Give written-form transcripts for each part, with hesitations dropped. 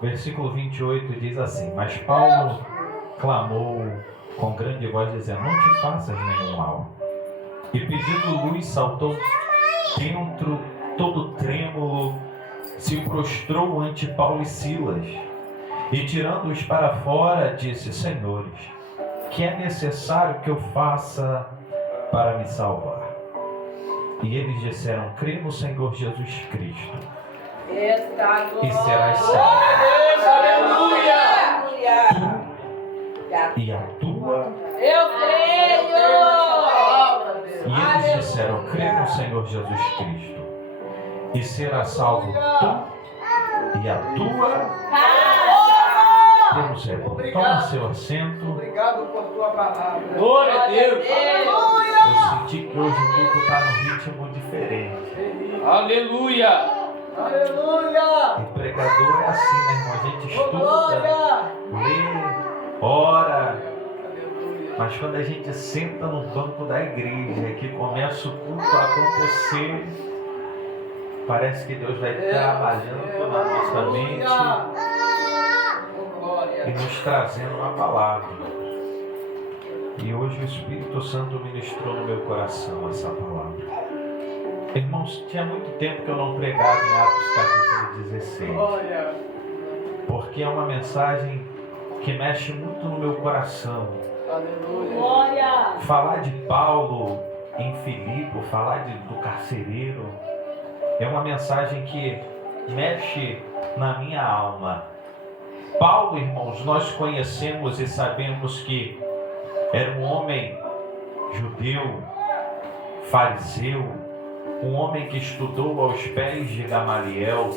Versículo 28 diz assim: Mas Paulo clamou com grande voz, dizendo: Não te faças nenhum mal. E pedindo luz, saltou dentro, todo trêmulo, se prostrou ante Paulo e Silas. E tirando-os para fora, disse: Senhores, que é necessário que eu faça para me salvar? E eles disseram: Crê no Senhor Jesus Cristo e serás salvo. Aleluia! E a tua. Eu creio! E eles disseram: Crê no Senhor Jesus Cristo e será salvo tu e a tua casa. Toma seu assento. Obrigado por tua palavra. Glória a Deus! Eu senti que hoje o culto está num ritmo diferente. Aleluia! Aleluia! E pregador é assim, né, irmão? A gente estuda, lê, ora. Mas quando a gente senta no banco da igreja, que começa o culto a acontecer, parece que Deus vai trabalhando na nossa mente e nos trazendo uma palavra. E hoje o Espírito Santo ministrou no meu coração essa palavra. Irmãos, tinha muito tempo que eu não pregava em Atos capítulo 16. Porque é uma mensagem que mexe muito no meu coração. Aleluia! Falar de Paulo em Filipe, falar do carcereiro, é uma mensagem que mexe na minha alma. Paulo, irmãos, nós conhecemos e sabemos que era um homem judeu, fariseu, um homem que estudou aos pés de Gamaliel,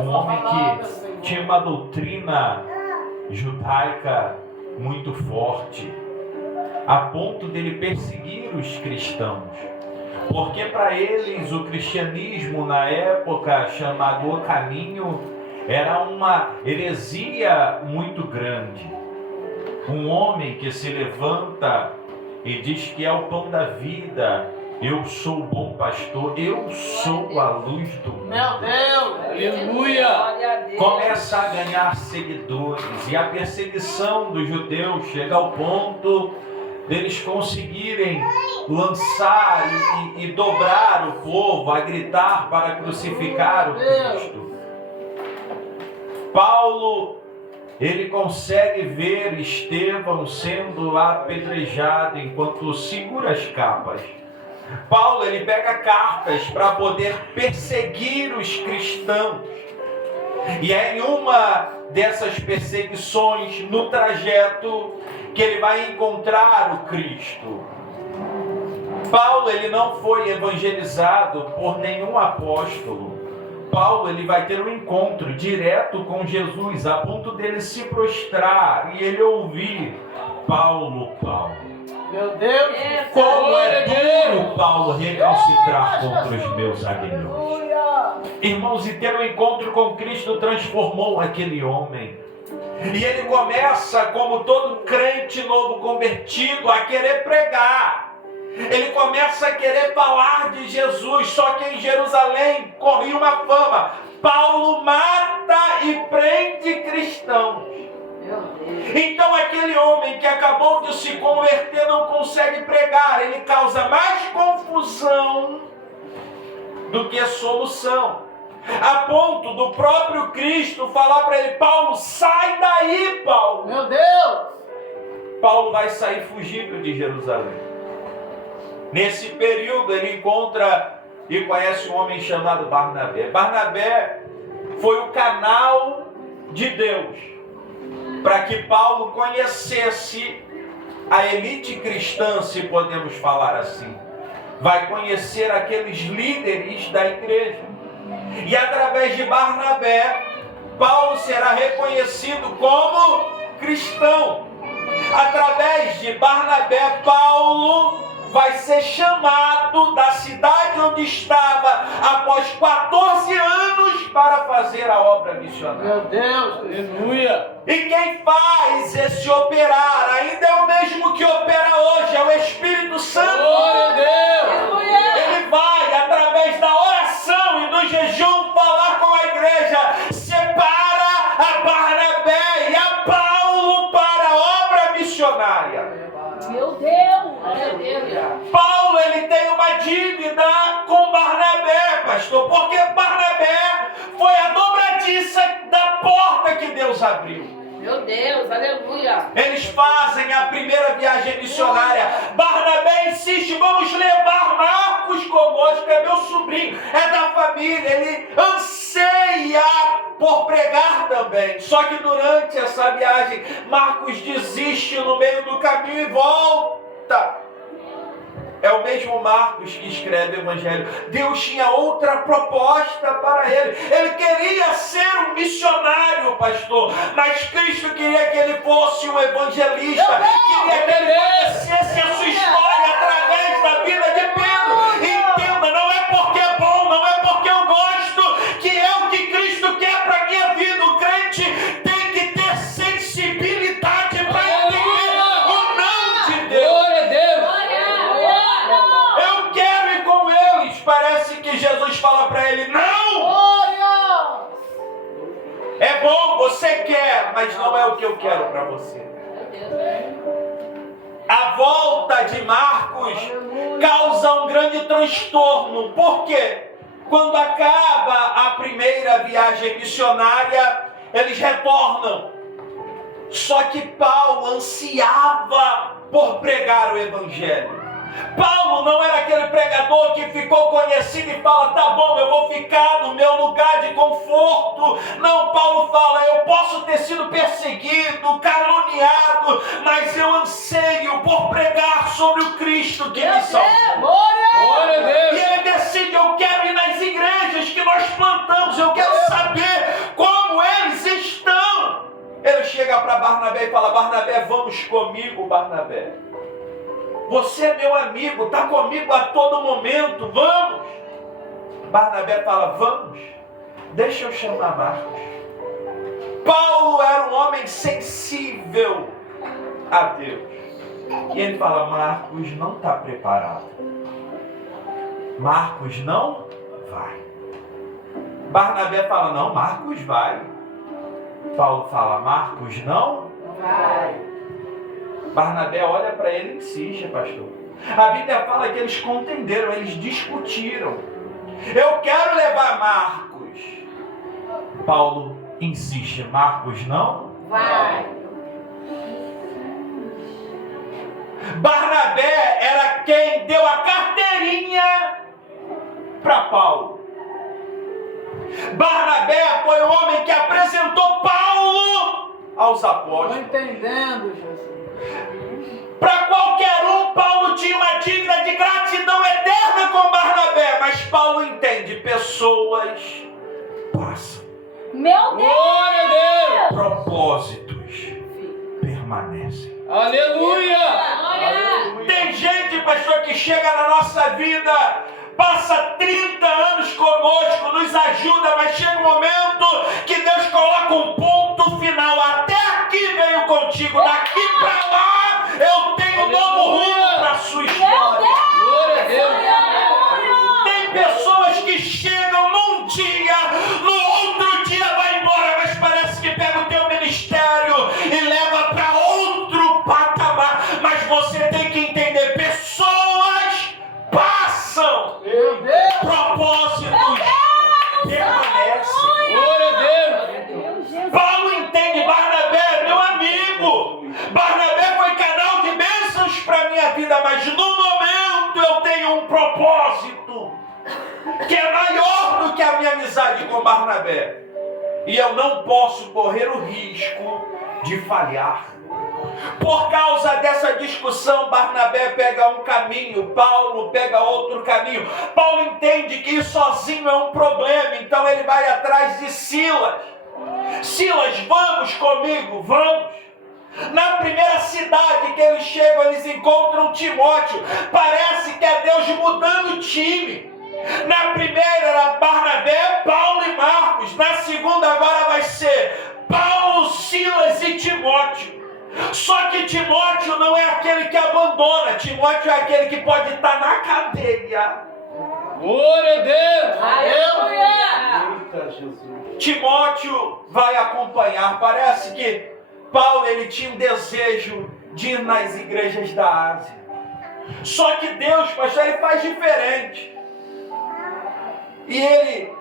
um homem que tinha uma doutrina judaica muito forte, a ponto dele perseguir os cristãos, porque para eles o cristianismo na época, chamado o caminho, era uma heresia muito grande. Um homem que se levanta e diz que é o pão da vida, eu sou o bom pastor, eu sou a luz do mundo. Meu Deus! Aleluia! Começa a ganhar seguidores, e a perseguição dos judeus chega ao ponto deles conseguirem lançar e dobrar o povo, a gritar para crucificar o Cristo. Paulo, ele consegue ver Estevão sendo apedrejado enquanto segura as capas. Paulo, ele pega cartas para poder perseguir os cristãos. E é em uma dessas perseguições, no trajeto, que ele vai encontrar o Cristo. Paulo, ele não foi evangelizado por nenhum apóstolo. Paulo, ele vai ter um encontro direto com Jesus, a ponto dele se prostrar e ele ouvir: Paulo, Paulo. Meu Deus! Como é duro, Paulo, recalcitrar contra os meus aguilhões. Irmãos, e ter um encontro com Cristo transformou aquele homem. E ele começa, como todo crente novo convertido, a querer pregar. Ele começa a querer falar de Jesus, só que em Jerusalém corria uma fama: Paulo mata e prende cristãos. Então aquele homem que acabou de se converter não consegue pregar, ele causa mais confusão do que solução, a ponto do próprio Cristo falar para ele: Paulo, sai daí, Paulo. Meu Deus! Paulo vai sair fugido de Jerusalém. Nesse período ele encontra e conhece um homem chamado Barnabé. Barnabé foi o canal de Deus para que Paulo conhecesse a elite cristã, se podemos falar assim. Vai conhecer aqueles líderes da igreja. E através de Barnabé, Paulo será reconhecido como cristão. Através de Barnabé, Paulo vai ser chamado da cidade onde estava após 14 anos para fazer a obra missionária. Meu Deus! Aleluia! E quem faz esse operar ainda é o mesmo que opera hoje, é o Espírito Santo. Glória a Deus! Ele vai, através da oração e do jejum, falar com a igreja: separa missionária. Meu Deus! Aleluia! Paulo, ele tem uma dívida com Barnabé, pastor, porque Barnabé foi a dobradiça da porta que Deus abriu. Meu Deus, aleluia! Eles fazem a primeira viagem missionária. Barnabé insiste, vamos levar Marcos conosco, é meu sobrinho, é da família. Ele anseia por pregar também. Só que durante essa viagem, Marcos desiste no meio do caminho e volta. É o mesmo Marcos que escreve o Evangelho. Deus tinha outra proposta para ele. Ele queria ser um missionário, pastor. Mas Cristo queria que ele fosse um evangelista. Queria que ele conhecesse a sua história através da vida de Pedro. Entenda, não é porque é bom, não é porque eu gosto, que é o que Cristo quer para a minha vida. O crente tem que ter sensibilidade para entender o não de Deus. Glória a Deus. Eu quero ir com eles. Parece que Jesus fala para ele, não! É bom, você quer, mas não é o que eu quero para você. A volta de Marcos causa um grande transtorno. Por quê? Quando acaba a primeira viagem missionária, eles retornam. Só que Paulo ansiava por pregar o Evangelho. Paulo não era aquele pregador que ficou conhecido e fala, tá bom, eu vou ficar no meu lugar de conforto. Não, Paulo fala, eu posso ter sido perseguido, caluniado, mas eu anseio por pregar sobre o Cristo que me salvou. Glória a Deus. E ele decide, eu quero ir nas igrejas que nós plantamos, eu quero saber como eles estão. Ele chega para Barnabé e fala, Barnabé, vamos comigo, Barnabé. Você é meu amigo, está comigo a todo momento, vamos. Barnabé fala, vamos, deixa eu chamar Marcos. Paulo era um homem sensível a Deus. E ele fala, Marcos não está preparado. Marcos não vai. Barnabé fala, não, Marcos vai. Paulo fala, Marcos não vai. Barnabé olha para ele e insiste, pastor. A Bíblia fala que eles contenderam, eles discutiram. Eu quero levar Marcos. Paulo insiste, Marcos não Vai! Barnabé era quem deu a carteirinha para Paulo. Barnabé foi o homem que apresentou Paulo aos apóstolos. Estou entendendo, Jesus. Para qualquer um, Paulo tinha uma dívida de gratidão eterna com Barnabé, mas Paulo entende, pessoas passam, Meu Deus! Glória a Deus. propósitos permanecem. Aleluia. Tem gente, pastor, que chega na nossa vida, passa 30 anos conosco, nos ajuda, mas chega um momento que Deus coloca um ponto final. Até aqui veio contigo, daqui para lá eu tenho um novo rumo para a sua história. Glória a Deus. Tem pessoas que chegam num dia, no outro dia vai embora, mas parece que pega o teu ministério e leva para outro patamar. Mas você tem que entender, pessoas passam, Meu Deus! propósitos permanecem. Glória a Deus. Paulo entende, Barnabé, meu amigo. Barnabé foi canal de bênçãos para a minha vida, mas no momento eu tenho um propósito que é maior do que a minha amizade com Barnabé. E eu não posso correr o risco de falhar. Por causa dessa discussão, Barnabé pega um caminho, Paulo pega outro caminho. Paulo entende que ir sozinho é um problema, então ele vai atrás de Silas. Silas, vamos comigo, vamos. Na primeira cidade que eles chegam, eles encontram Timóteo. Parece que é Deus mudando o time. Na primeira era Barnabé, Paulo e Marcos. Na segunda agora vai ser Paulo, Silas e Timóteo. Só que Timóteo não é aquele que abandona. Timóteo é aquele que pode estar na cadeia. Glória a Deus. Aleluia! Eita, Jesus. Timóteo vai acompanhar. Parece que Paulo ele tinha um desejo de ir nas igrejas da Ásia. Só que Deus, pastor, ele faz diferente. E ele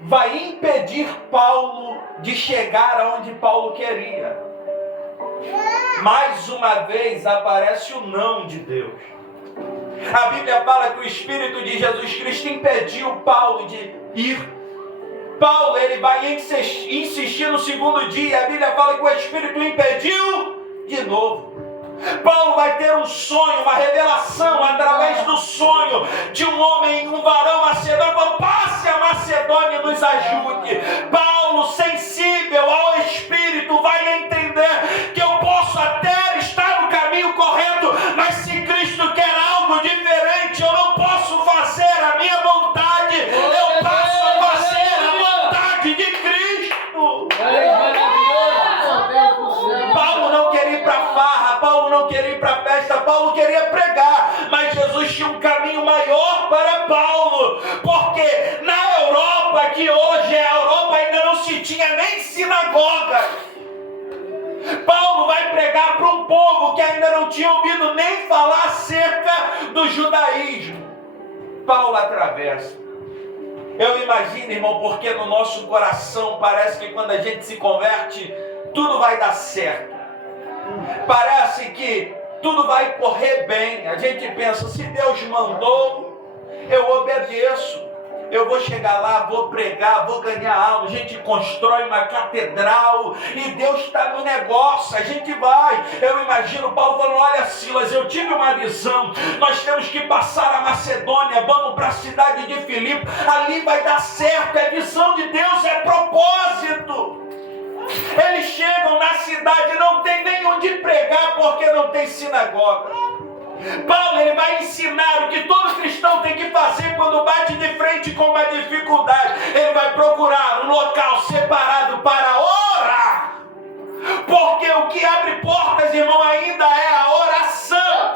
vai impedir Paulo de chegar aonde Paulo queria. Mais uma vez aparece o não de Deus. A Bíblia fala que o Espírito de Jesus Cristo impediu Paulo de ir. Paulo, ele vai insistir no segundo dia. A Bíblia fala que o Espírito o impediu de novo. Paulo vai ter um sonho, uma revelação através do sonho de um homem, um varão macedônio. Passe a Macedônia e nos ajude. Paulo, sensível ao Espírito, vai entender que eu posso até estar no caminho correto, mas se Cristo quer algo diferente, eu não posso fazer a minha vontade, eu passo a fazer a vontade de Cristo. Paulo não queria ir para farra, Paulo não queria ir para festa, Paulo queria pregar, mas Jesus tinha um caminho maior para Paulo, porque na Europa, que hoje é a Europa, ainda não se tinha nem sinagoga. Paulo vai pregar para um povo que ainda não tinha ouvido nem falar acerca do judaísmo. Paulo atravessa. Eu imagino, irmão, porque no nosso coração parece que quando a gente se converte, tudo vai dar certo. Parece que tudo vai correr bem. A gente pensa, se Deus mandou, eu obedeço. Eu vou chegar lá, vou pregar, vou ganhar alma. A gente constrói uma catedral e Deus está no negócio, a gente vai. Eu imagino Paulo falando, olha Silas, eu tive uma visão, nós temos que passar a Macedônia, vamos para a cidade de Filipe, ali vai dar certo, é visão de Deus, é propósito. Eles chegam na cidade, não tem nem onde pregar porque não tem sinagoga. Paulo, ele vai ensinar o que todo cristão tem que fazer quando bate de frente com uma dificuldade. Ele vai procurar um local separado para orar. Porque o que abre portas, irmão, ainda é a oração.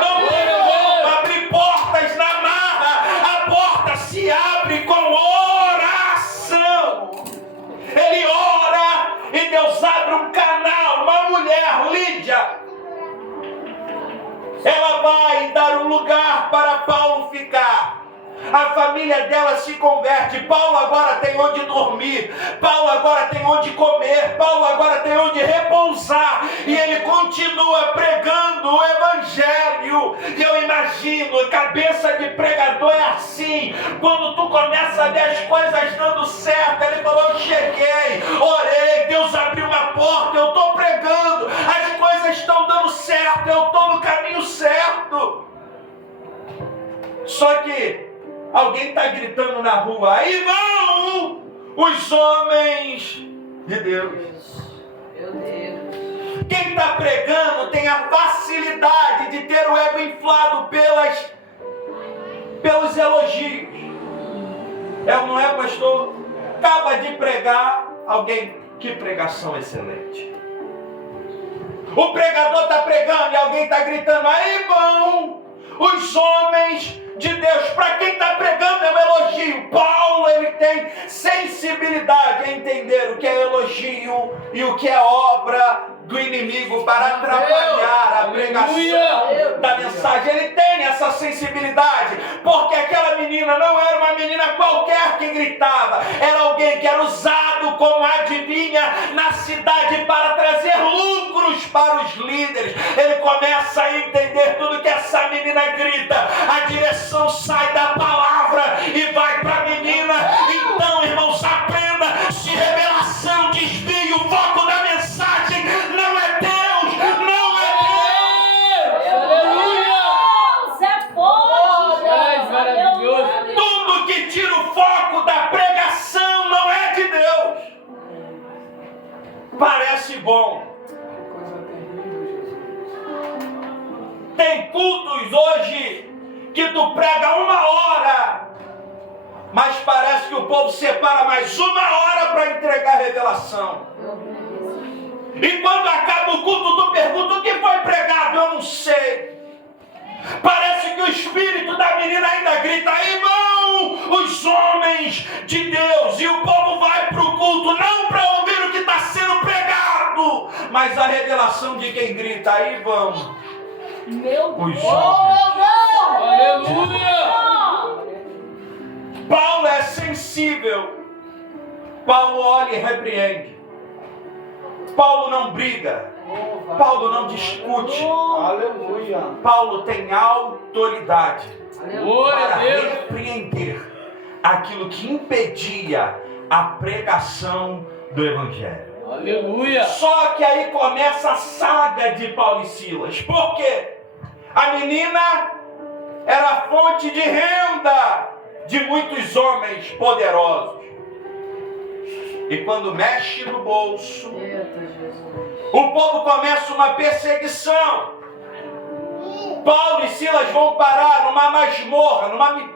Não tem como abrir portas na marra. A porta se abre com oração. Ele ora e Deus abre um canal. Uma mulher, Lídia, ela vai dar um lugar para Paulo ficar. A família dela se converte. Paulo agora tem onde dormir. Paulo agora tem onde comer. Paulo agora tem onde repousar. E ele continua pregando o Evangelho. E eu imagino, a cabeça de pregador é assim. Quando tu começa a ver as coisas dando certo, ele falou, eu cheguei, orei, Deus abriu uma porta, eu estou pregando, as coisas estão dando certo, eu estou no caminho certo. Só que alguém está gritando na rua, aí vão os homens de Deus. Meu Deus. Quem está pregando tem a facilidade de ter o ego inflado pelos elogios. É ou não é, pastor? Acaba de pregar, alguém, que pregação excelente. O pregador está pregando e alguém está gritando, aí vão os homens de Deus. Para quem está pregando é um elogio. Paulo, ele tem sensibilidade a entender o que é elogio e o que é obra do inimigo para atrapalhar a pregação da mensagem. Ele tem essa sensibilidade, porque aquela menina não era uma menina qualquer que gritava, era alguém que era usado como adivinha na cidade para trazer lucros para os líderes. Ele começa a entender tudo que essa menina grita, a direção sai da palavra e vai para a menina. Então, irmãos, aprenda, se revelação desvia o foco da mensagem, não é Deus, não é Deus. Aleluia! Deus é forte. Maravilhoso. Tudo que tira o foco da pregação não é de Deus. Parece bom. Tem cultos hoje que tu prega 1 hora, mas parece que o povo separa mais 1 hora para entregar a revelação. E quando acaba o culto, tu pergunta o que foi pregado, eu não sei. Parece que o espírito da menina ainda grita, aí vão os homens de Deus, e o povo vai para o culto não para ouvir o que está sendo pregado, mas Mas a revelação de quem grita, aí vamos Meu os Deus. homens. Aleluia. Paulo é sensível. Paulo olha e repreende. Paulo não briga. Paulo não discute. Aleluia. Paulo tem autoridade Glória a para Deus. repreender aquilo que impedia a pregação do Evangelho. Aleluia. Só que aí começa a saga de Paulo e Silas. Por quê? A menina era fonte de renda de muitos homens poderosos. E quando mexe no bolso, Eita, Jesus. o povo começa uma perseguição. Paulo e Silas vão parar numa masmorra,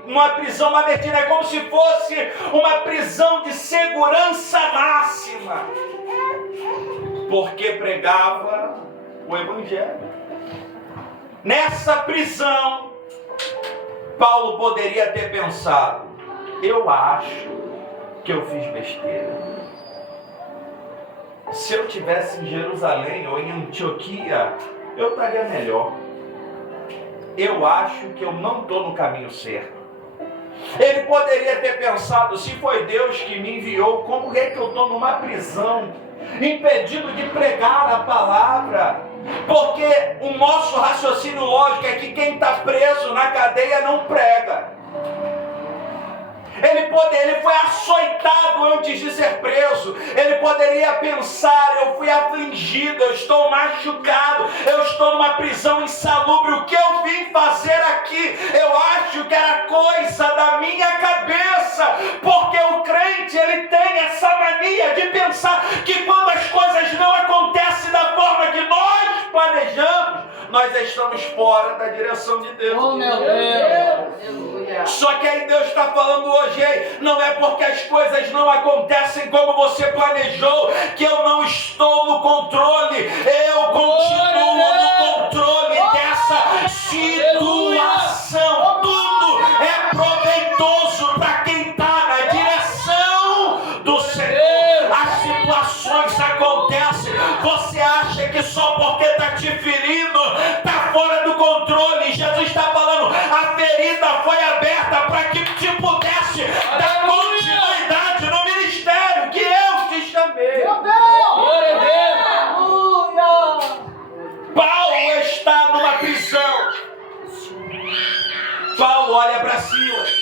numa prisão mamertina. É como se fosse uma prisão de segurança máxima. Porque pregava o Evangelho. Nessa prisão, Paulo poderia ter pensado: eu acho que eu fiz besteira. Se eu estivesse em Jerusalém ou em Antioquia, eu estaria melhor. Eu acho que eu não estou no caminho certo. Ele poderia ter pensado: se foi Deus que me enviou, como é que eu estou numa prisão, impedido de pregar a palavra? Porque o nosso raciocínio lógico é que quem está preso na cadeia não prega. Ele foi açoitado antes de ser preso. Ele poderia pensar: eu fui afligido, eu estou machucado, eu estou numa prisão insalubre. O que eu vim fazer aqui? Eu acho que era coisa da minha cabeça. Porque o crente, ele tem essa mania de pensar que quando as coisas não acontecem da forma que nós planejamos, nós estamos fora da direção de Deus. Oh, meu Deus. Aleluia. Só que aí Deus está falando hoje: ei, não é porque as coisas não acontecem como você planejou que eu não estou no controle. Eu continuo no controle dessa situação. Tudo é proveitoso para quem está na direção do Senhor. As situações acontecem. Você acha que só porque está te ferindo, está fora do controle. Jesus está falando: a ferida foi aberta para que te pudesse dar continuidade no ministério que eu te chamei. Meu Deus. Glória a Aleluia. Paulo está numa prisão. Paulo olha para Silas.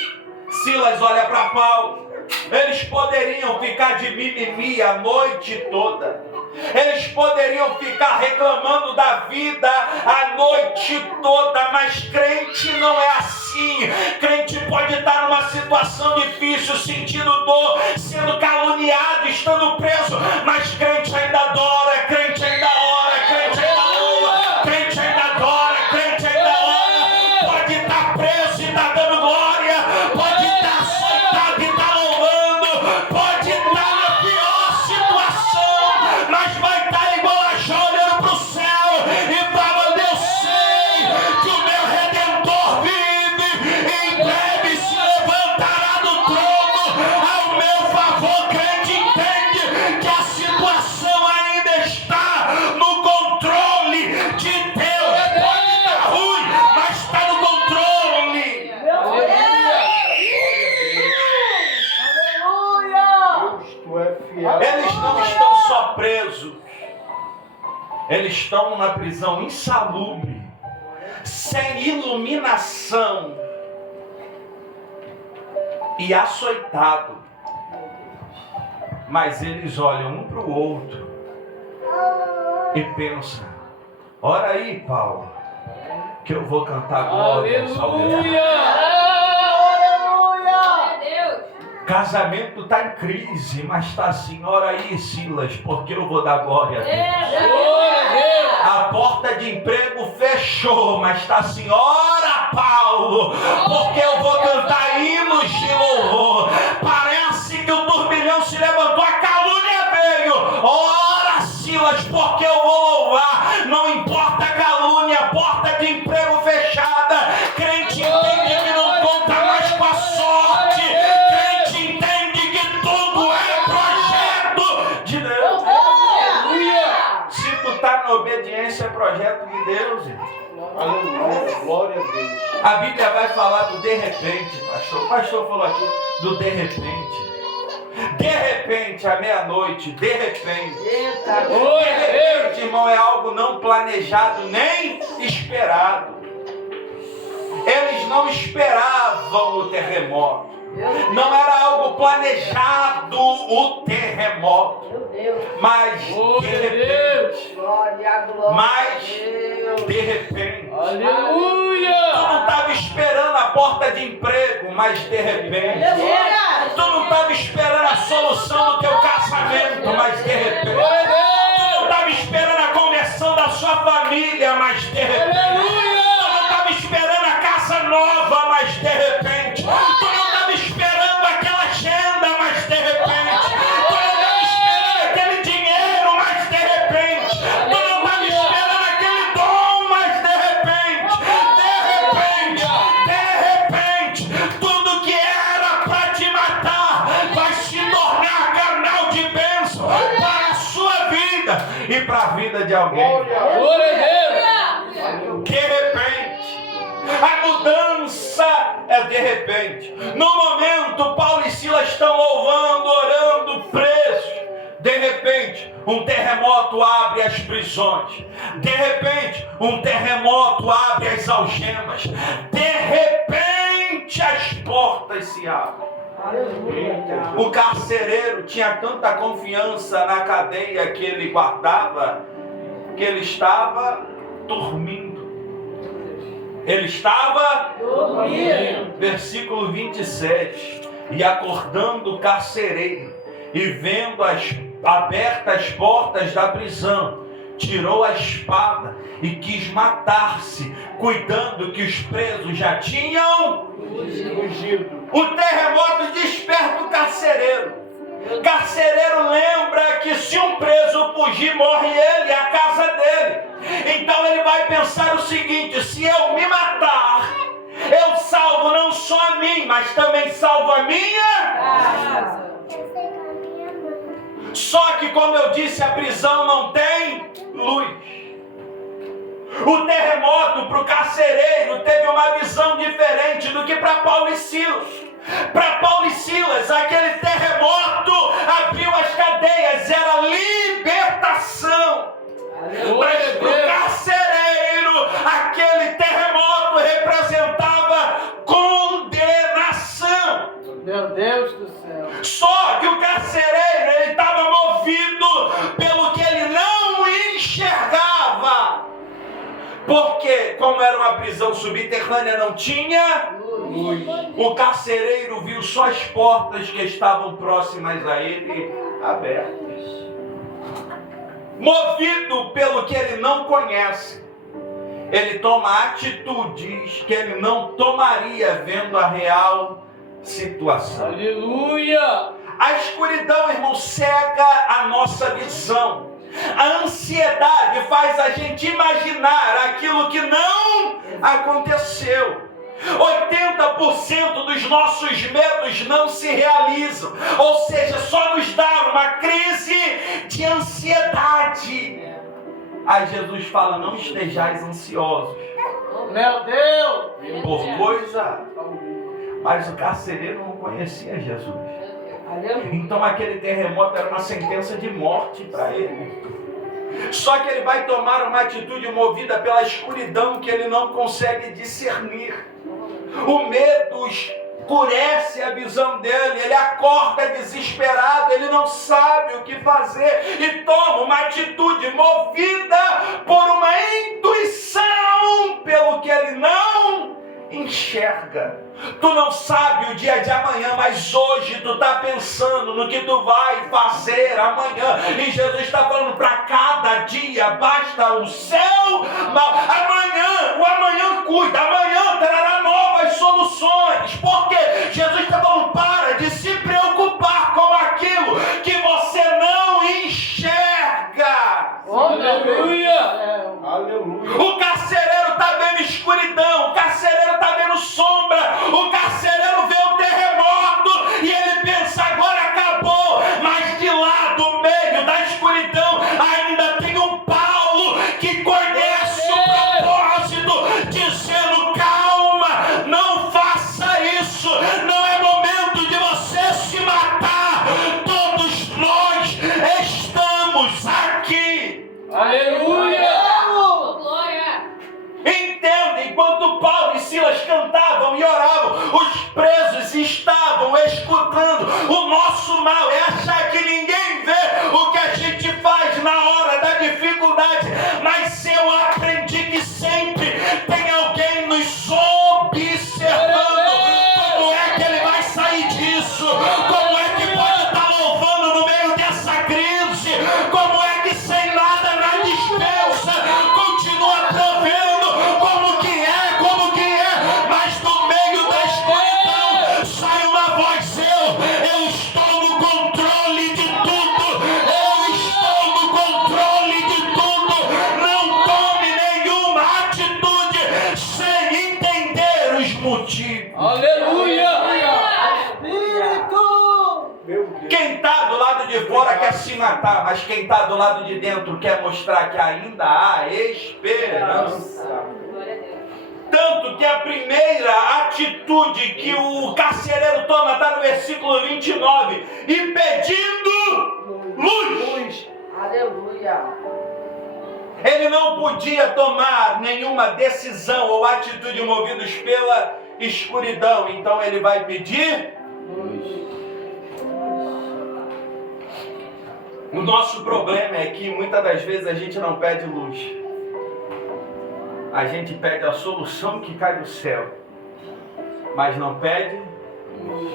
Silas olha para Paulo. Eles poderiam ficar de mimimi a noite toda. Eles poderiam ficar reclamando da vida a noite toda, mas crente não é assim. Crente pode estar numa situação difícil, sentindo dor, sendo caluniado, estando preso, mas crente ainda adora, crente ainda ora, crente ainda louva, crente ainda adora, crente ainda ora. Pode estar preso e estar dando glória, pode estar açoitado e estar louvando, pode estar na pior situação, mas vai estar igual a Jó olhando para o céu e falando: eu sei que o meu Redentor vive, em breve se levantará do trono ao meu favor. Crente entende que a situação ainda está no controle de Deus. Pode estar ruim, mas está no controle. Aleluia. Tu é fiel. Eles não estão só presos, eles estão numa prisão insalubre, sem iluminação e açoitado. Mas eles olham um para o outro e pensam: ora aí, Paulo, que eu vou cantar glória ao Salvador. Aleluia. Aleluia. Glória a Deus. Casamento está em crise, mas está assim: ora aí, Silas, porque eu vou dar glória a Deus. Glória a Deus. A porta de emprego fechou, mas está assim: ora, Paulo, porque eu vou cantar hinos de louvor. Parece que o turbilhão se levantou, a calúnia veio. Ora, Silas, porque eu vou louvar. Não importa a calúnia, porta de emprego fechada. Crente entende que não conta mais com a sorte. Crente entende que tudo é projeto de Deus. Aleluia. Se tu projeto de Deus, irmão. Aleluia. Glória a Deus. A Bíblia vai falar do de repente, pastor. O pastor falou aqui do de repente. De repente, à meia-noite, de repente. Eita. De repente, irmão, é algo não planejado nem esperado. Eles não esperavam o terremoto. Não era algo planejado o terremoto. Meu Deus. Mas de repente. Glória, glória. Mas Deus. de repente. Tu Aleluia. não estava esperando a porta de emprego, mas de repente. Aleluia. Tu não estava esperando a solução do teu casamento, mas de repente. Glória a Tu Deus. não estava esperando a conversão da sua família, mas de repente. Aleluia. Tu não estava esperando a casa nova, mas de repente. Tu não estava esperando aquela agenda, mas de repente. Tu não estava esperando aquele dinheiro, mas de repente. Tu não estava esperando aquele dom, mas de repente. De repente, tudo que era para te matar vai se tornar canal de bênção para a sua vida e para a vida de alguém. Glória a Deus. De repente, a mudança é de repente. No momento, Paulo e Silas estão louvando, orando, presos. De repente, um terremoto abre as prisões. De repente, um terremoto abre as algemas. De repente, as portas se abrem. O carcereiro tinha tanta confiança na cadeia que ele guardava, que ele estava dormindo. Ele estava Dormindo. versículo 27, e acordando o carcereiro, e vendo as abertas portas da prisão, tirou a espada e quis matar-se, cuidando que os presos já tinham Fugido. o terremoto. Desperta o carcereiro. Carcereiro lembra que se um preso fugir, morre ele, a casa dele. Então ele vai pensar o seguinte: se eu me matar, eu salvo não só a mim, mas também salvo a minha. Só que, como eu disse, a prisão não tem luz. O terremoto para o carcereiro teve uma visão diferente do que para Paulo e Silas. Para Paulo e Silas, aquele terremoto abriu as cadeias, era libertação. Mas para o carcereiro, aquele terremoto representava condenação. Meu Deus do céu. Só que o carcereiro, ele estava movido pelo que ele não enxergava. Porque, como era uma prisão subterrânea, não tinha luz. O carcereiro viu só as portas que estavam próximas a ele abertas. Movido pelo que ele não conhece, ele toma atitudes que ele não tomaria vendo a real situação. Aleluia. A escuridão, irmão, cega a nossa visão. A ansiedade faz a gente imaginar aquilo que não aconteceu. 80% dos nossos medos não se realizam. Ou seja, só nos dá uma crise de ansiedade. Aí Jesus fala: não estejais ansiosos Meu Deus. por coisa. Mas o carcereiro não conhecia Jesus. Então aquele terremoto era uma sentença de morte para ele. Só que ele vai tomar uma atitude movida pela escuridão que ele não consegue discernir. O medo escurece a visão dele, ele acorda desesperado, ele não sabe o que fazer e toma uma atitude movida por uma intuição pelo que ele não enxerga. Tu não sabe o dia de amanhã, mas hoje tu está pensando no que tu vai fazer amanhã. E Jesus está falando: para cada dia basta o seu mal. Amanhã, o amanhã cuida, amanhã trará novas soluções. Porque Jesus está falando: para de se preocupar com aquilo que você não enxerga. Aleluia. Aleluia. O carcereiro está vendo escuridão, o carcereiro está vendo sombra, o carcereiro vê o terremoto e ele pensa: agora acabou. Mas de lá do meio da escuridão ainda tem um Paulo que conhece presos estavam escutando. O nosso mal é achar que ninguém vê o que a gente faz na hora da dificuldade. Mas eu aprendi que sempre tem alguém nos observando. Como é que ele vai sair disso? Como é que pode estar louvando no meio dessa crise? Como é que sem nada na dispensa continua provendo como que é, mas no meio da escuridão sai uma voz: eu estou no controle de tudo, eu estou no controle de tudo. Não tome nenhuma atitude sem entender os motivos. Aleluia! Quem está do lado de fora quer se matar, mas quem está do lado de dentro quer mostrar que ainda há esperança. Glória a Deus. Tanto que a primeira atitude que o carcereiro toma está no versículo 29. E pedindo luz. Aleluia. Ele não podia tomar nenhuma decisão ou atitude movidos pela escuridão. Então ele vai pedir luz. O nosso problema é que muitas das vezes a gente não pede luz. A gente pede a solução que cai do céu, mas não pede luz.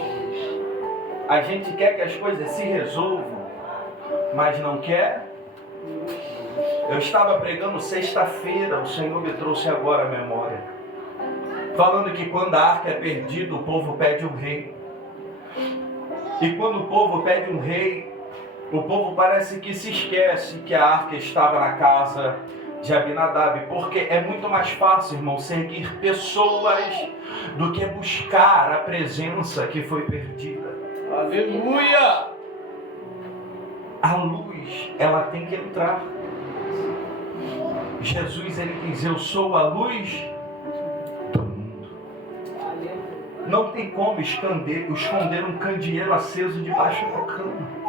A gente quer que as coisas se resolvam, mas não quer luz. Eu estava pregando sexta-feira, o Senhor me trouxe agora à memória, falando que quando a arca é perdida, o povo pede um rei. E quando o povo pede um rei, o povo parece que se esquece que a arca estava na casa de Abinadab, porque é muito mais fácil, irmão, seguir pessoas do que buscar a presença que foi perdida. Aleluia! A luz, ela tem que entrar. Jesus, ele diz: eu sou a luz do mundo. Não tem como esconder um candeeiro aceso debaixo da cama.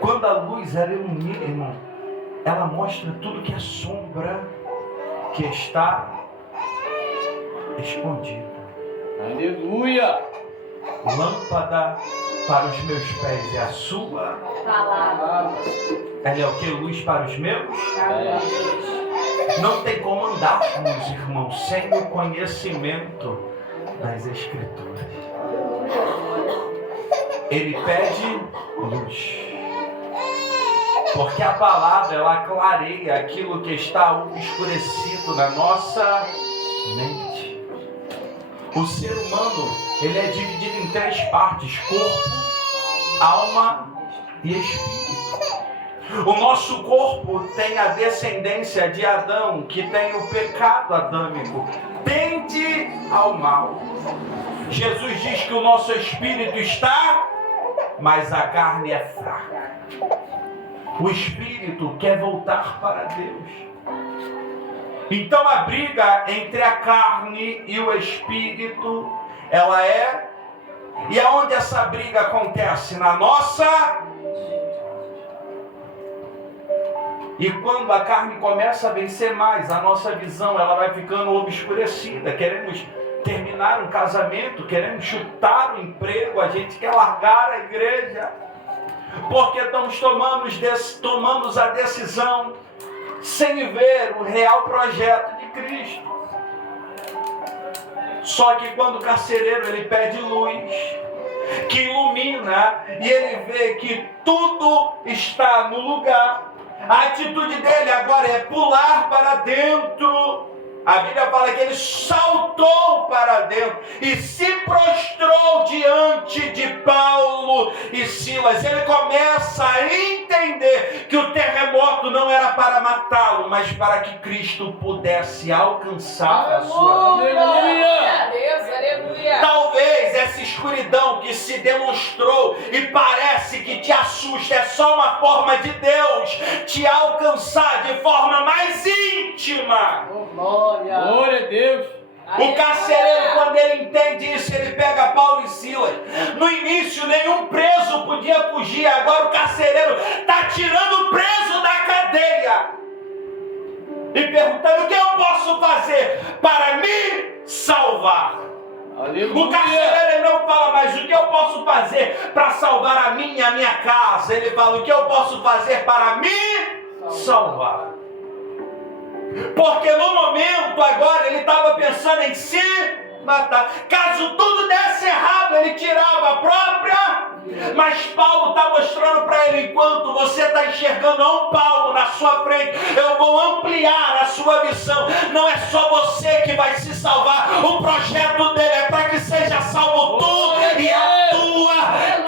Quando a luz ela ilumina, irmão, ela mostra tudo que é sombra, que está escondida. Aleluia! Lâmpada para os meus pés é a sua Palavra. Ela é o que? Luz para os meus? Não tem como andarmos, irmãos, sem o conhecimento das Escrituras. Ele pede luz, porque a palavra ela clareia aquilo que está obscurecido na nossa mente. O ser humano ele é dividido em 3 partes: corpo, alma e espírito. O nosso corpo tem a descendência de Adão, que tem o pecado adâmico, tende ao mal. Jesus diz que o nosso espírito está, mas a carne é fraca. O espírito quer voltar para Deus. Então a briga entre a carne e o espírito, ela é... E aonde essa briga acontece? Na nossa... E quando a carne começa a vencer mais, a nossa visão ela vai ficando obscurecida. Queremos terminar um casamento, queremos chutar o emprego, a gente quer largar a igreja, porque estamos tomamos a decisão sem ver o real projeto de Cristo. Só que quando o carcereiro ele pede luz, que ilumina, e ele vê que tudo está no lugar, a atitude dele agora é pular para dentro. A Bíblia fala que ele saltou para dentro e se prostrou diante de Paulo e Silas. Ele começa a entender que o terremoto não era para matá-lo, mas para que Cristo pudesse alcançar a sua vida. Glória a Deus, aleluia. Talvez essa escuridão que se demonstrou e parece que te assusta é só uma forma de Deus te alcançar de forma mais íntima. Glória a Deus! O carcereiro, quando ele entende isso, ele pega Paulo e Silas. No início, nenhum preso podia fugir. Agora o carcereiro está tirando o preso da cadeia. e perguntando: o que eu posso fazer para me salvar? Aleluia. O carcereiro ele não fala mais: o que eu posso fazer para salvar a minha casa? Ele fala: o que eu posso fazer para me salvar? Porque no momento agora ele estava pensando em se matar. Caso tudo desse errado, ele tirava a própria. Mas Paulo está mostrando para ele: enquanto você está enxergando a um Paulo na sua frente, eu vou ampliar a sua visão. Não é só você que vai se salvar. O projeto dele é para que seja salvo tu e a tua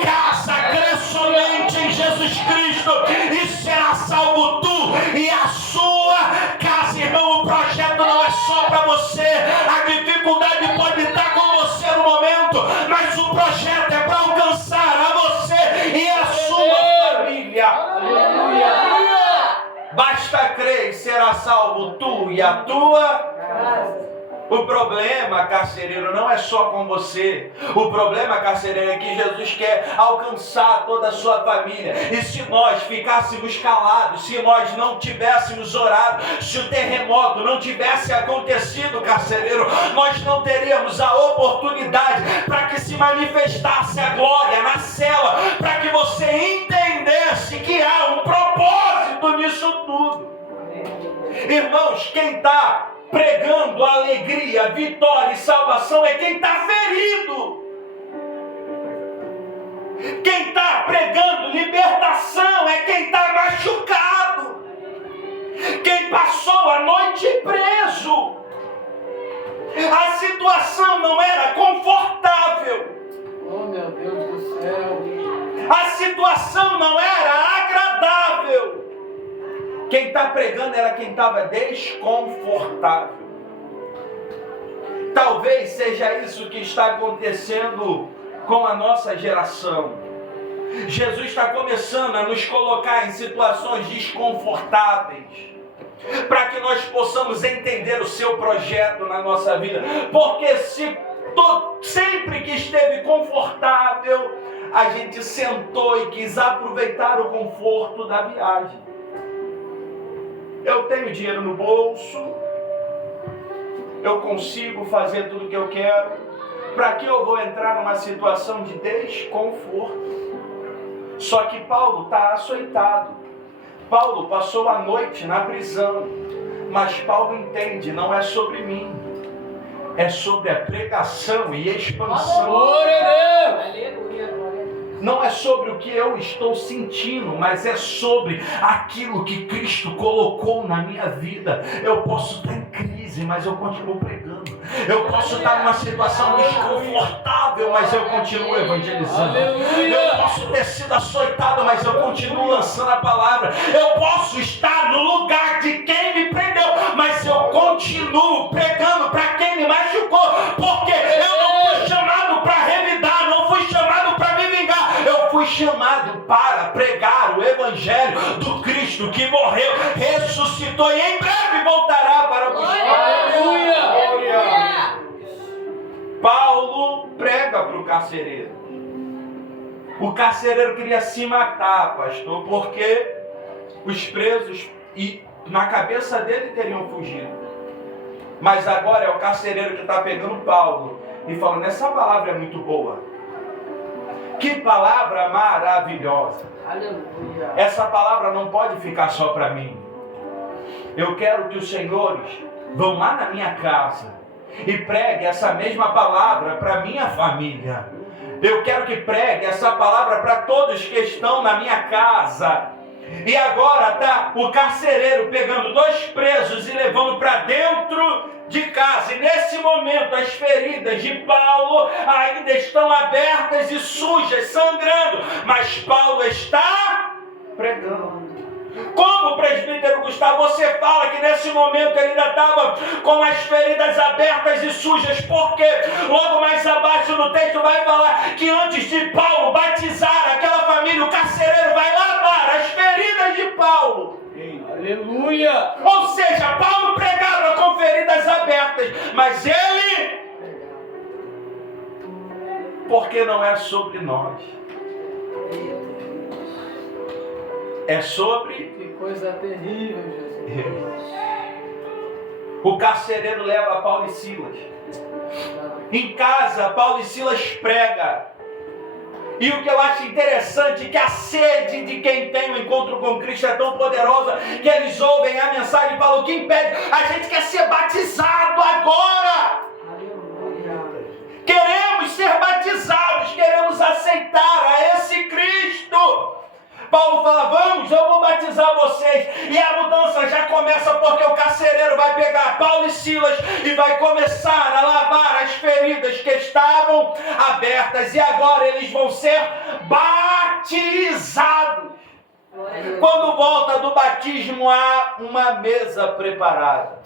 casa. Crê somente em Jesus Cristo e será salvo tu e a sua casa. Irmão, o projeto não é só para você. A dificuldade pode estar com você no momento, mas o projeto é para alcançar a você e a sua família. Aleluia. Basta crer e será salvo tu e a tua. O problema, carcereiro, não é só com você. O problema, carcereiro, é que Jesus quer alcançar toda a sua família. E se nós ficássemos calados, se nós não tivéssemos orado, se o terremoto não tivesse acontecido, carcereiro, nós não teríamos a oportunidade para que se manifestasse a glória na cela, para que você entendesse que há um propósito nisso tudo. Irmãos, quem está pregando alegria, vitória e salvação é quem está ferido. Quem está pregando libertação é quem está machucado. Quem passou a noite preso. A situação não era confortável. Oh, meu Deus do céu. A situação não era agradável. Quem está pregando era quem estava desconfortável. Talvez seja isso que está acontecendo com a nossa geração. Jesus está começando a nos colocar em situações desconfortáveis, para que nós possamos entender o seu projeto na nossa vida. Porque sempre que esteve confortável, a gente sentou e quis aproveitar o conforto da viagem. Eu tenho dinheiro no bolso, eu consigo fazer tudo o que eu quero. Para que eu vou entrar numa situação de desconforto? Só que Paulo está açoitado. Paulo passou a noite na prisão. Mas Paulo entende: não é sobre mim, é sobre a pregação e expansão. Glória a Deus. Aleluia. Não é sobre o que eu estou sentindo, mas é sobre aquilo que Cristo colocou na minha vida. Eu posso estar em crise, mas eu continuo pregando. Eu posso estar numa situação desconfortável, mas eu continuo evangelizando. Eu posso ter sido açoitado, mas eu continuo lançando a palavra. Eu posso estar no lugar de quem me prendeu, mas eu continuo pregando para quem me machucou. Porque eu não fui chamado para revidar, não fui chamado para me vingar. Eu fui chamado para pregar o evangelho do Cristo que morreu, ressuscitou e em breve voltará para buscar. Aleluia. Paulo prega para o carcereiro. O carcereiro queria se matar, pastor, porque os presos na cabeça dele teriam fugido. Mas agora é o carcereiro que está pegando Paulo e falando: essa palavra é muito boa. Que palavra maravilhosa. Aleluia. Essa palavra não pode ficar só para mim. Eu quero que os senhores vão lá na minha casa e pregue essa mesma palavra para minha família. Eu quero que pregue essa palavra para todos que estão na minha casa. E agora está o carcereiro pegando 2 presos e levando para dentro de casa. E nesse momento as feridas de Paulo ainda estão abertas e sujas, sangrando. Mas Paulo está pregando. Como, presbítero Gustavo, você fala que nesse momento ele ainda estava com as feridas abertas e sujas? Porque logo mais abaixo no texto vai falar que antes de Paulo batizar aquela família, o carcereiro vai lavar as feridas de Paulo. Aleluia. Ou seja, Paulo pregava com feridas abertas, mas ele... Porque não é sobre nós. É sobre... Que coisa terrível, Jesus. O carcereiro leva Paulo e Silas. Em casa, Paulo e Silas pregam. E o que eu acho interessante é que a sede de quem tem um encontro com Cristo é tão poderosa que eles ouvem a mensagem e falam: o que impede? A gente quer ser batizado agora. Queremos ser batizados, queremos aceitar a esse Cristo. Paulo fala: vamos, eu vou batizar vocês. E a mudança já começa porque o carcereiro vai pegar Paulo e Silas e vai começar a lavar as feridas que estavam abertas. E agora eles vão ser batizados. Quando volta do batismo, há uma mesa preparada.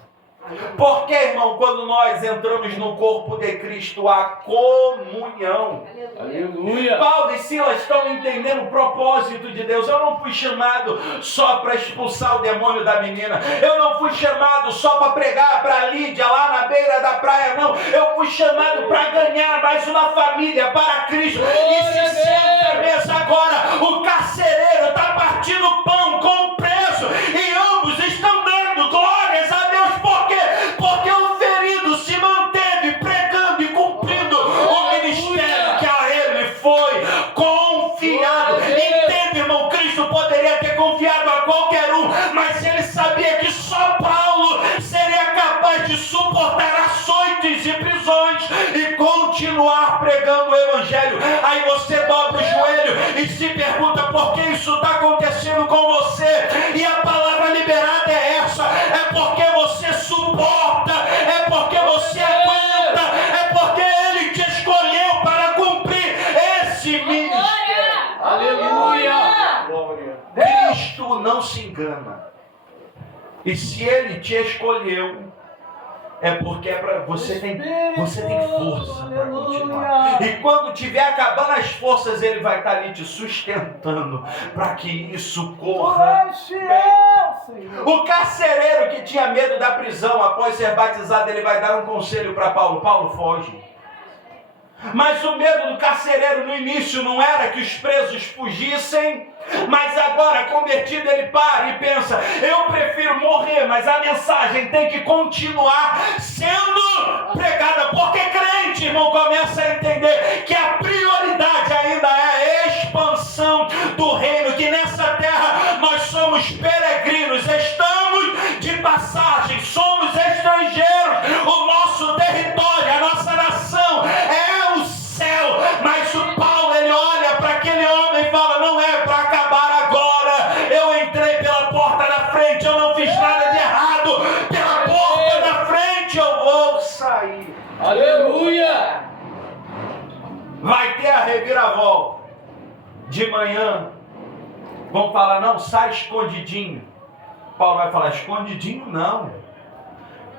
Porque, irmão, quando nós entramos no corpo de Cristo, há comunhão. Aleluia. Paulo e Silas estão entendendo o propósito de Deus. Eu não fui chamado só para expulsar o demônio da menina. Eu não fui chamado só para pregar para Lídia lá na beira da praia, não. Eu fui chamado para ganhar mais uma família para Cristo. E se senta à mesa agora. O carcereiro está partindo pão com o preso e ambos estão dando glórias a Deus. Por quê? Porque o ferido se manteve pregando e cumprindo o ministério que a ele foi confiado. Entende, irmão? Cristo poderia ter confiado a qualquer um, mas ele sabia que só Paulo seria capaz de suportar açoites e prisões e continuar pregando o evangelho. Aí você dobra o joelho e se pergunta por que isso está acontecendo com você. E a palavra liberada é essa: é porque você suporta, é porque você aguenta, é porque ele te escolheu para cumprir esse ministério. Aleluia. Glória. Cristo não se engana. E se ele te escolheu, é porque é para você tem força para continuar. E quando tiver acabando as forças, ele vai estar ali te sustentando para que isso corra bem. O carcereiro que tinha medo da prisão, após ser batizado, ele vai dar um conselho para Paulo: Paulo, foge. Mas o medo do carcereiro no início não era que os presos fugissem, mas agora, convertido, ele para e pensa: eu prefiro morrer, mas a mensagem tem que continuar sendo pregada. Porque crente, irmão, começa a entender que a prioridade ainda é a expansão do reino, que nessa terra nós somos peregrinos, estamos de passagem, somos estrangeiros, o nosso território, a nossa nação é o céu. Mas o Paulo, ele olha para aquele homem e fala: não é para acabar agora. Eu entrei pela porta da frente, eu não fiz nada de errado. Pela porta da frente eu vou sair. Aleluia. Vai ter a reviravolta. De manhã vão falar: não, sai escondidinho. Paulo vai falar: escondidinho não.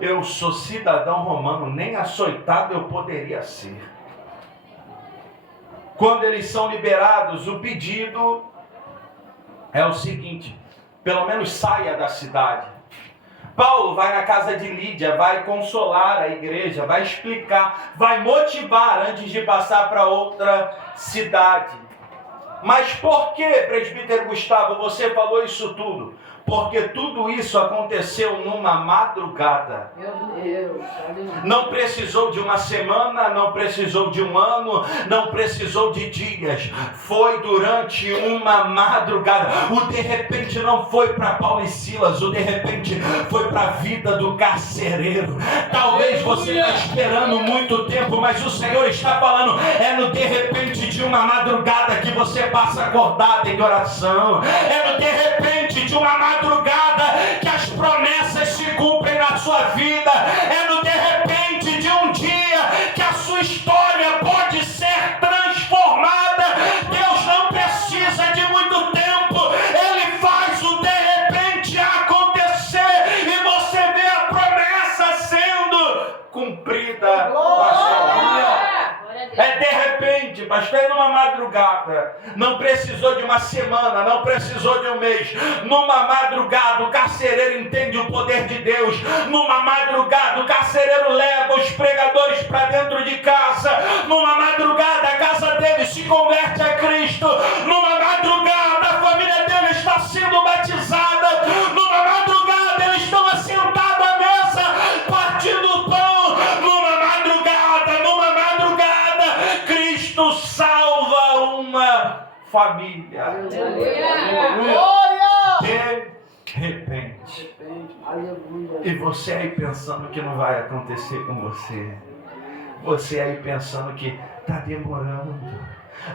Eu sou cidadão romano, nem açoitado eu poderia ser. Quando eles são liberados, o pedido é o seguinte: pelo menos saia da cidade. Paulo vai na casa de Lídia, vai consolar a igreja, vai explicar, vai motivar antes de passar para outra cidade. Mas por que, presbítero Gustavo, você falou isso tudo? Porque tudo isso aconteceu numa madrugada. Meu Deus. Não precisou de uma semana, não precisou de um ano, não precisou de dias. Foi durante uma madrugada. O de repente não foi para Paulo e Silas, o de repente foi para a vida do carcereiro. Talvez você está esperando muito tempo, mas o Senhor está falando: é no de repente de uma madrugada que você passa acordado em oração. É no de repente de uma madrugada que as promessas se cumprem na sua vida. É no de repente de um dia que a sua história pode ser transformada. Deus não precisa de muito tempo, Ele faz o de repente acontecer e você vê a promessa sendo cumprida na sua vida. É de repente, pastor, é numa madrugada. Não precisou de uma semana, não precisou de um mês. Numa madrugada, o carcereiro entende o poder de Deus. Numa madrugada, o carcereiro leva os pregadores para dentro de casa. Numa madrugada, a casa dele se converte a Cristo. Numa madrugada, a família dele está sendo batizada. Numa madrugada, eles estão assentados à mesa família. De repente. E você aí pensando que não vai acontecer com você. Você aí pensando que está demorando.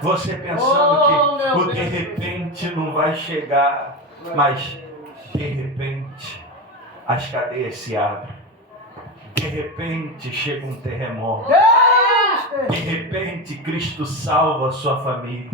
Você pensando que o de repente não vai chegar. Mas de repente as cadeias se abrem. De repente chega um terremoto. De repente Cristo salva a sua família.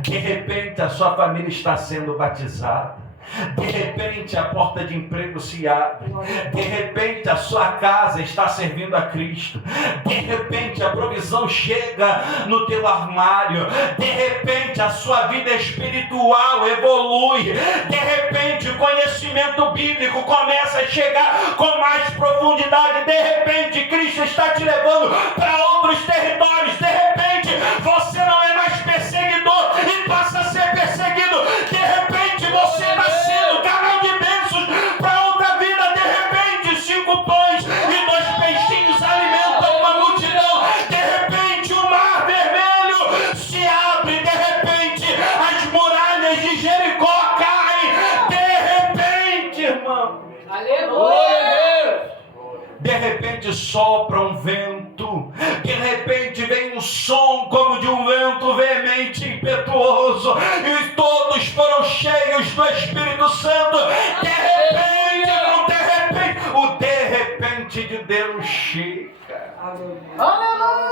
De repente a sua família está sendo batizada. De repente a porta de emprego se abre. De repente a sua casa está servindo a Cristo. De repente a provisão chega no teu armário. De repente a sua vida espiritual evolui. De repente o conhecimento bíblico começa a chegar com mais profundidade. De repente Cristo está te levando para outros territórios. De repente você não é mais perseguidor e passa a ser perseguido. De repente você está sendo canal de bênçãos para outra vida. De repente 5 pães e 2 peixinhos alimentam uma multidão. De repente o mar vermelho se abre. De repente as muralhas de Jericó caem. De repente, irmão, Aleluia. de repente sopra um vento. De repente vem um som como de um vento veemente, impetuoso. E todos foram cheios do Espírito Santo. De repente, não de repente, o de repente de Deus chega. Aleluia.